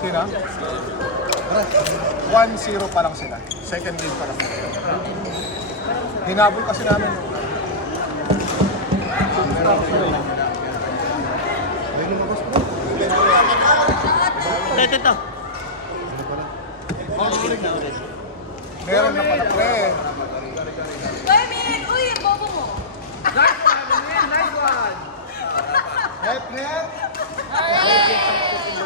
Sino? 1-0 pa lang sila. Second game pa lang. Hinabol kasi namin. Ito. Meron na pala pre. Wait a minute! Uy, yung bobo mo! Hep, hep!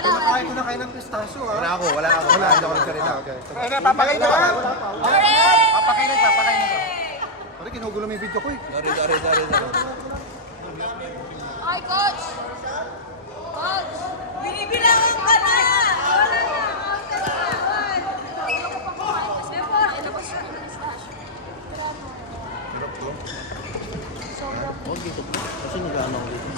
Kumakain ko na kayo ng pistasyo, ha? Wala ako. Wala, hindi ako nagsalita. Okay. Ano, papakainin ka? Papakainin ka. Pare, kinugulo mo yung video ko eh. Sorry. Ay, coach! Coach! Binibilangan ka na! Wala na! Out ka na! Ano ko pa kumain kasi ilabas ko yung stasyo. Huwag dito po. Kasi nag-ano ako dito.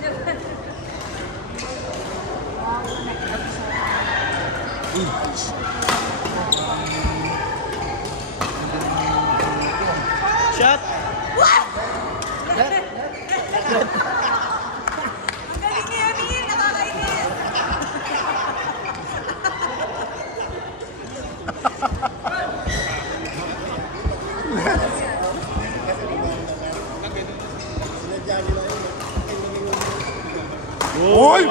Shot! Ang galing ni Emil! Nakakainis! Uy!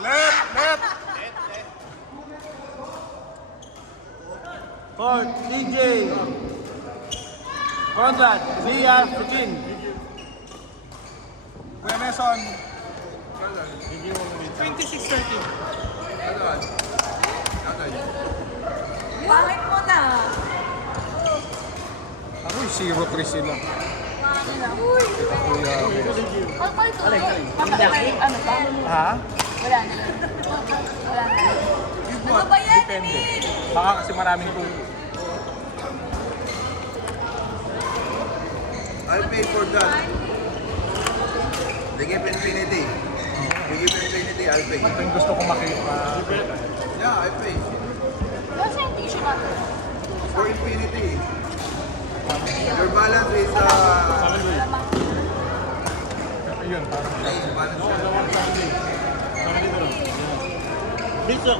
Left! For DJ! Conrad, Zia, Putin. Kuya Nelson. 26-13. Bakit mo na? Ako 0-3 sila. Uy! Kapal to. Papakay, ano pa? Ha? Wala na. Wala na. Ano ba yan, Emil? Baka kasi maraming tulo. I'll pay for that. Bigay pa Infinity. I'll pay. Ito yung gusto ko makita. Yeah, I pay. Kasi yung tissue natin. For Infinity. Your balance is, Ayun, parang Dito.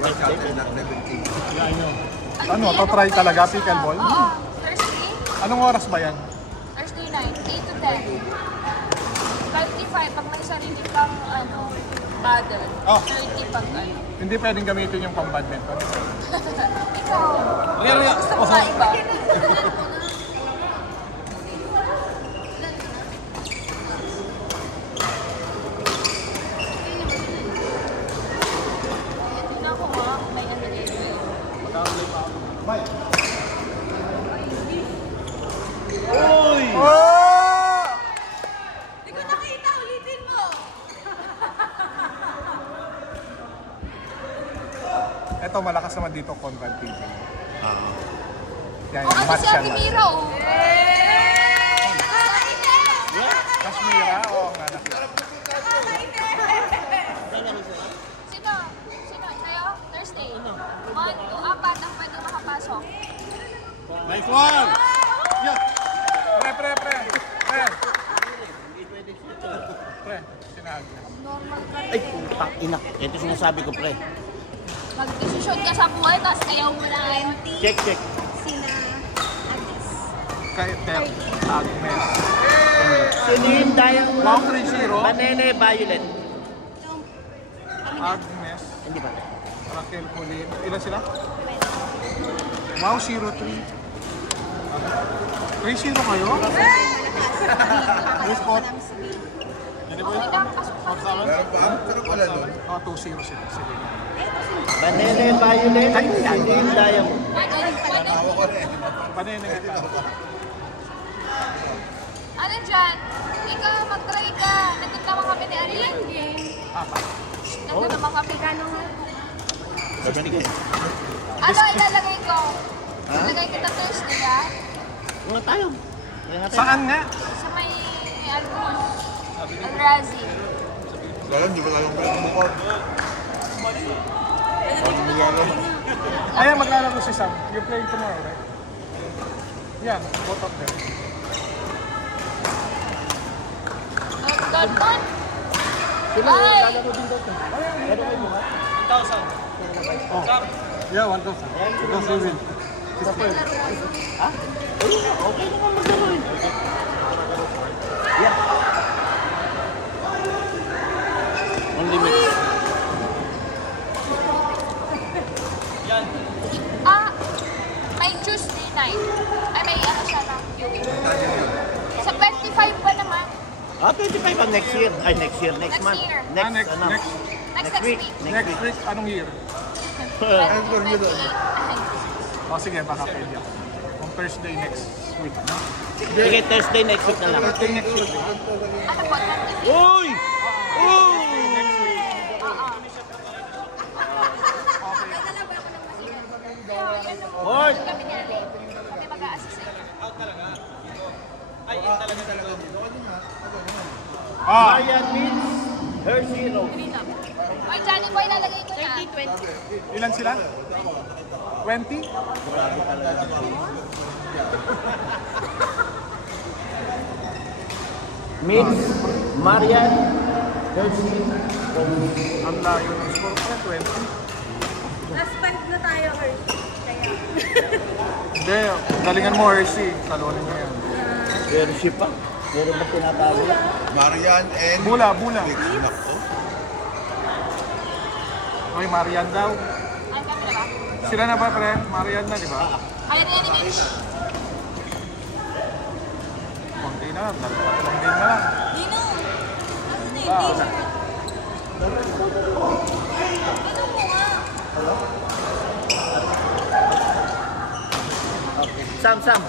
work out in that 17. ano, to-try talaga, pickleball? Oo. Thursday? Anong oras ba yan? Thursday night, 8 to 10. 25 pag may sarili pang paddle. Oh. 30 pag ano. Hindi pwedeng gamitin yung pang-badminton. Ikaw, gusto mo nga iba? Tingnan ko nga, may ano dito. Uy! Oh! Hindi ko nakita, ulitin mo! Ito, malakas naman dito, Conrad TV. Yan, O kasi match si yan. Ate Mira, oh. Nakakainis! Kashmira, oo nga nakita. Sino? Sa'yo? Thursday? 1, 2, 4 ang pwede makapasok. Nice one! Yeah. Pre. Pre, sinabi. Normal ka Ay, putang ina. Ito sinasabi ko, pre. Mag-desisyon ka sa buhay, tapos ayaw mo na. Check. Kay Tep, Agnes. Sinin tayong Wow, 3-0. Banene Violet. Agnes, Hindi ba? Raquel Colin. Ilan sila? Wow, 0-3. 3-0 kayo? Yes, po. Okay na, pasok ka. Meron pa? Pero wala doon. 2-0 sila. Sige. Banene Violet. Sinin Diamond. Tawa ko rin. Panay na nga. Ano dyan? Ikaw, mag-try ka. Nandun naman kami ni Ariel. Nandun naman kami. Ano ilalagay ko? Ilalagay kita Thursday, ha? Mga tayo. Saan nga? Sa may, Al-Razi. Wala, hindi ko alam kung ano mo. Ano mo alam? Ayan, maglalaro si Sam. You're playing tomorrow, right? Yan, both of them. Ganon. Sila, Ay. lalaro din daw to. Meron kayo bukas? Yeah, 1,000. Because we win. Ha? Okay naman maglaro eh. Yeah. Only mix. May Tuesday night. Ay, may ano siya na viewing. Sa 25 pa naman. 25 ang next year. Ay, next year. Next Next month. year. Next, Next ano? week. Next week. Next week, anong year? 28. O sige, baka pwede ako. On Thursday next week, no? Sige, Thursday next week na lang. Thursday next week. Ano po? 28. Uy! Uy! Nagdala ba ako ng masinan? Hoy! Kami ni Ale. Kami mag-a-assist sa inyo. Marian means Hershey Rose. Ay, Johnny Boy, lalagay ko na. 30, Ilan sila? 20? Means Marian Hershey Rose. Ang layo ng score ko, 20. Last 5 na tayo, Hershey. Kaya. Hindi, galingan mo, Hershey. Talunin mo yan. Hershey pa. Meron ba tinatago? Marian and... Bula, bula. Nako. Oy, Marian daw. Ay, kami na ba? Sila na ba, pre? Marian na, di ba? Kaya rin ni Mitch. Konti na lang, tatlong game na lang. Dino! Nasaan na yung Wow. t-shirt? Ano mo nga? Sam.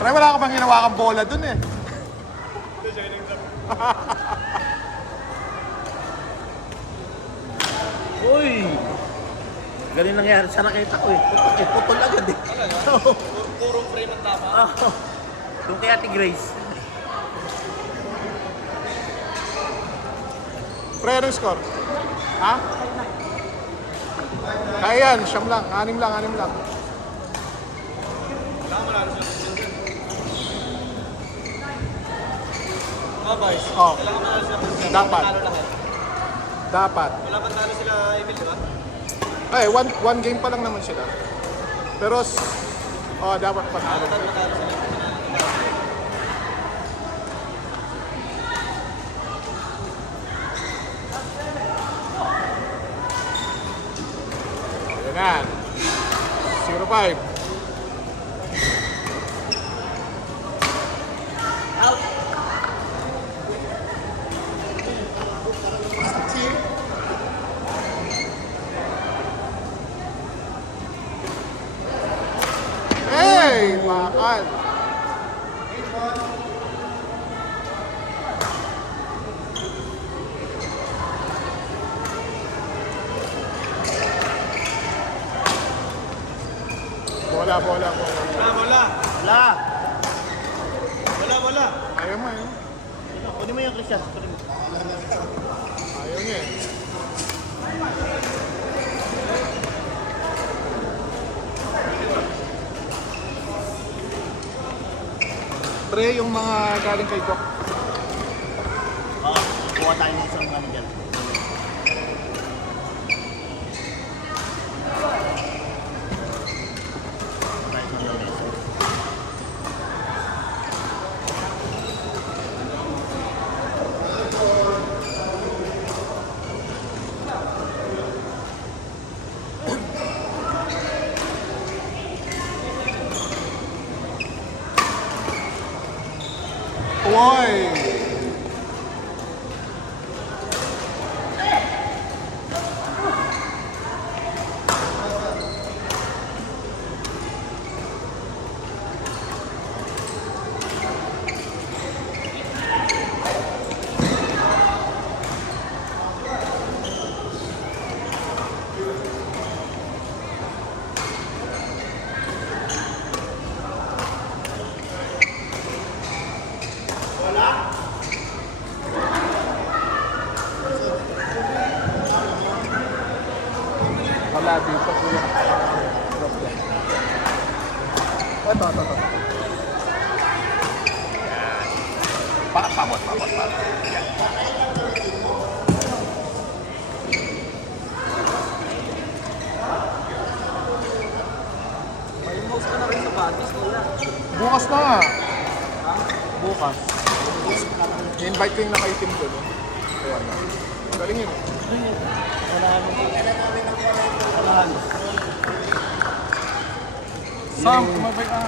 Pre, wala ka bang ginawa kang bola dun eh. Uy! Galing nangyari sa nakita ko eh. Putol agad eh. Puro frame ang tama. Doon kay Ate Grace. Pre, anong score? Ha? Kaya yan, siyam lang, anim lang. Oh, dapat. Wala pang talo sila, Emil, di ba? Ay, one game pa lang naman sila. Pero, dapat panalo. Ayan. 0-5. Hey, bakal. Bola. Wala. Ayaw mo eh. Kunin mo yung Christian. Kunin mo. Ayaw niya eh. Pre, yung mga galing kay Doc. Kuha tayo ng isang ano dyan. Tayo ng lamesa. Uy! Ito. Pabot. Bukas na nga. Bukas. I-invite ko yung nakaitim ko. No? Ayan. Galing yun. Sam, kumabay ka.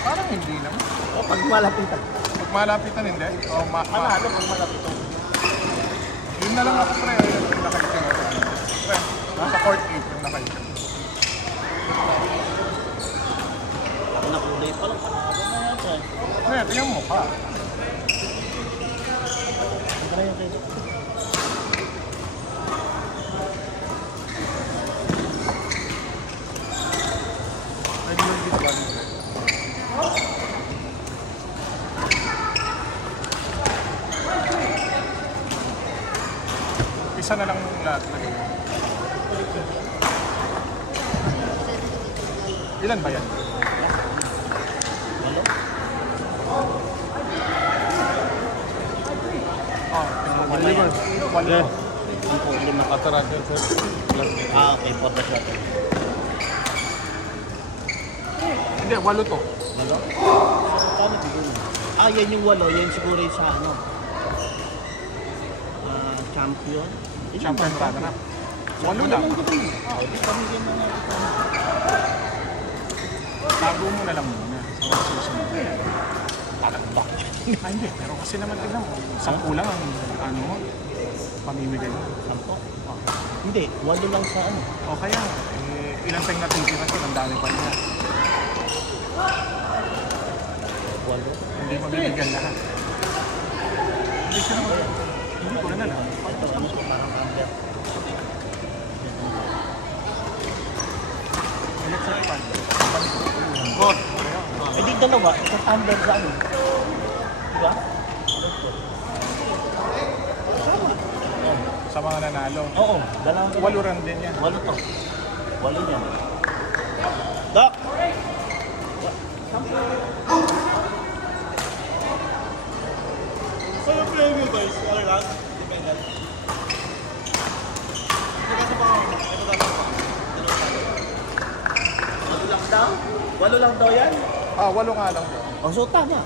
Parang hindi naman. O, pag malapitan. Pag malapitan hindi. O, Panalo pag malapitan. Yun na lang ako pre. Ayun, yung nakaitim ako. Pre, sa court 8 yung nakaitim. Ako na kulay pa lang. Panalo na yan, sir. Pre, tingnan mo ka. Ito na yung kayo. Ay, di ba yung ginawa nito? Isa na lang lahat na yun. Ilan ba yan? Walo? Walo. Sampo, lima. Ataragan sa Ah, okay. Photo shot. Hindi, walo to. Walo? Paano bigyan? Ah, yan yung walo. Yan siguro yung sa ano. Champion. Champion runner-up. Walo lang. Ah, di kami din na natin. Tago mo na lang muna. Sa mga susunod. Talagba. Ay, hindi. Pero kasi naman tignan mo. 10 lang ang ano mo. Pamimigay mo. Sampo? Hindi, walo lang sa ano. O kaya, ilang tayong natitira ko. Ang dami pa niya. Walo? Hindi mabibigyan lahat. Hindi siya naman. Hindi ko na lang. Tapos ano siya, parang under. Electric fan. God! Eh di dalawa, sa standard sa ano? Diba? Sa mga nanalo. Oo, dalawang Walo rin din yan. Walo to. Walo yan. Dok! Ano premyo guys? Ano lang? Dependent. Walo lang daw? Walo lang daw yan? Walo nga lang daw. Oh, so tama.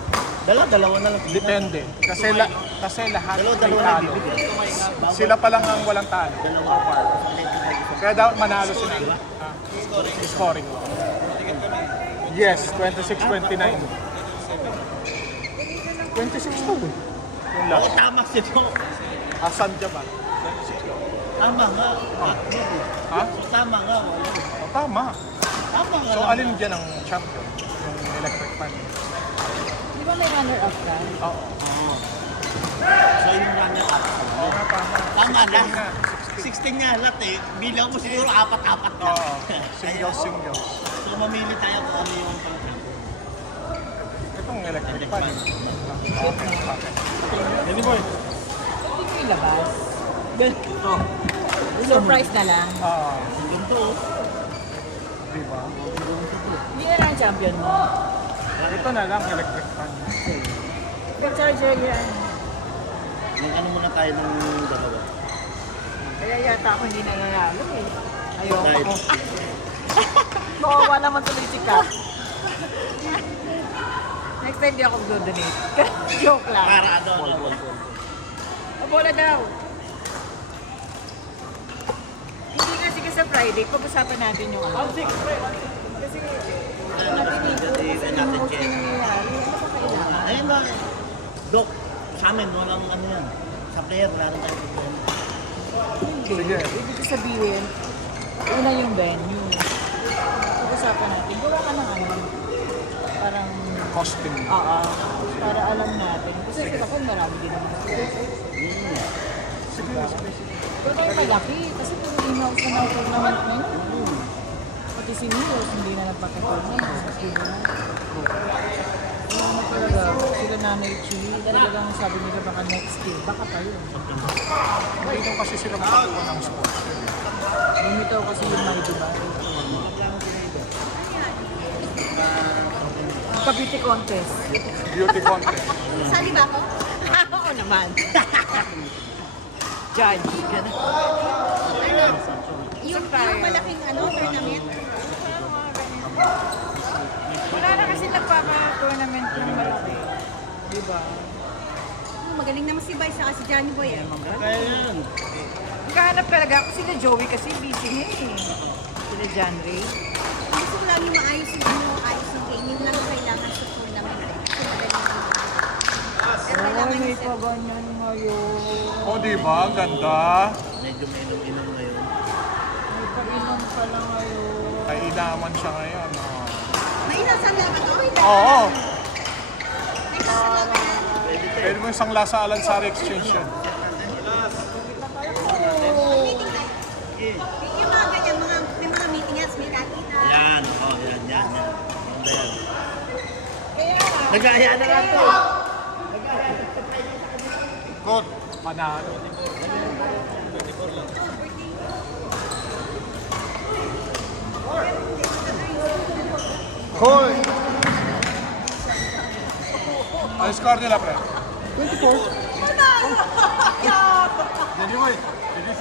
Dalawa na lang. Depende. Kasi lahat may Dalawa na talo. bibigyan. Sila pa lang ang walang talo. Dalawa. Kaya dapat manalo sila. Scoring. Yes, 26-29. 26 to eh. Yung Oo, last. tama si Dok. Asan dyan ba? 26 to. Tama nga. Ha? So, tama nga. Walo. Tama. Tama nga So lang. alin dyan ang champion? Yung electric fan. Di ba may runner-up ka? Oo. Oo. So, yun lang niya. Oo nga, tama. Tama 16 na. nga. 16 nga lahat eh. Bilang mo siguro 4-4 na. Oo. Singles. So, mamili tayo kung ano yung pang-champion. Itong electric fan. Dali boy. Hindi ko ilabas. Ito. Surprise na lang. Hanggang to. Diba? Hindi na lang ang champion mo. Ito na lang, electric fan. May charger yan. Yung ano muna tayo ng dalawa. Kaya yata ako hindi nananalo eh. Ayoko Dahil. ko. Mawawa naman tuloy si Kat. Next time di ako mag-donate. Joke lang. Para ano. Bola daw. Hindi kasi sa Friday, pag-usapan natin yung ano. Kasi natin Hindi natin check. nangyayari. Ano pa kailangan? Ayun na. Dok, sa amin walang ano yan. Sa player, wala rin tayo problema. Hindi. Sige. Ibig sabihin, una yung venue. Pag-usapan natin. Gawa ka ng ano. Parang, Costume. para alam natin. Kasi sila ko marami din naman. Sige. Pero yung malaki, kasi puro in-house na tournament na yun. Pati si Milos, hindi na nagpapatol na yun. Ano talaga, sila Nanay Chi, talagang sabi nila baka next year, baka pa yun. Hindi daw kasi sila makakuha ng sport. Bumitaw kasi yung may Dubai. Pa-beauty contest. Beauty contest. Sali ba ako? Oo naman. Judge. Ganun. Yung malaking tournament. Wala na kasi nagpapa-tournament ng malaki. Diba? Magaling naman si Vice at si Johnny Boy. Nagkahanap talaga ako sila Joey kasi busy ngayon eh. Sila John Ray. Gusto ko lang yung maayos yung game. Yun lang ang kailangan sa tournament. Kasi magaling naman. Pero Ay, kailangan may yung set. paganyan ngayon. O, di ba? Ganda. Medyo mainom-inom ngayon. May pag-inom pala ngayon. Ay, inaman siya ngayon. Oh. May inasal na ba ito? Oo. May inasal na ba yan? Pwede mo isang lasa Alansari Exchange yan. Meeting tayo. Yung mga ganyan, may mga meeting yan, may kakita. Yan, yan. Nag-aaya na lang to. Good. Panalo. Hoy! Ang score nila, pre. 24. Jadi, boy. Jadi,